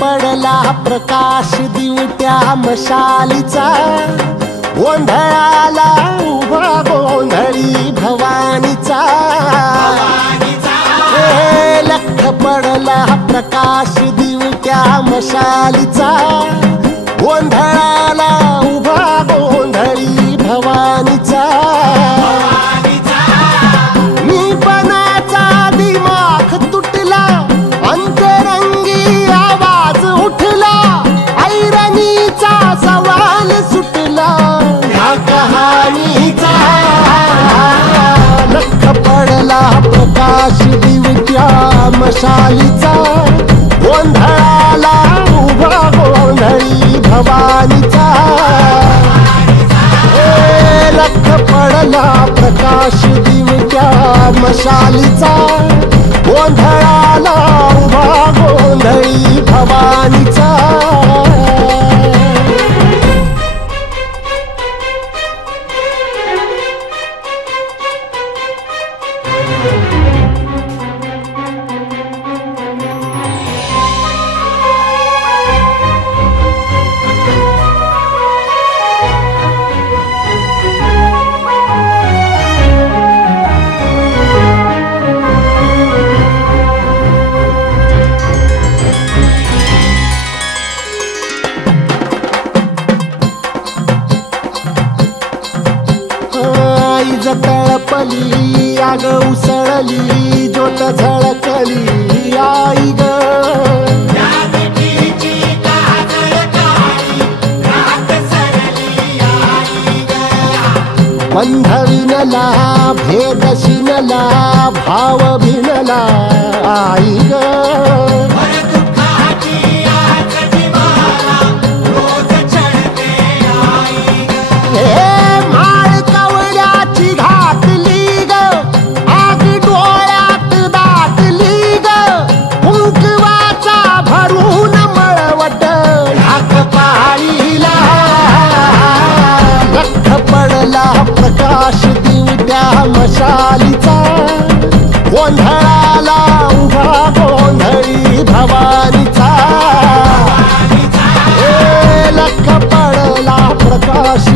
पडला प्रकाश दिवट्या मशालीचा, गोंधळाला उभा गोंधळी भवानीचा। लख पडला प्रकाश दिवट्या मशालीचा, गोंधळाला उभा गोंधळी भवानीचा। मी पणाचा दिमाग तुटला, अंतरंगी आवाज उठला, ऐरणीचा सवाल सुटला ह्या कहाणीचा। लख पडला प्रकाश दिवट्या मशालीचा, गोंधळाला उभा गोंधळी भवानीचा। लख पडला प्रकाश दिवट्या मशालीचा, गोंधळाला उभा गोंधळी भवानीचा। तळपली आग उसळली, ज्योत झळकली आई ग। बंध विणला भेद शिनला, भाव भिनला आई ग। प्रकाश दिवट्या मशालीचा, गोंधळाला उभा गोंधळी भवानीचा। लख पडला प्रकाश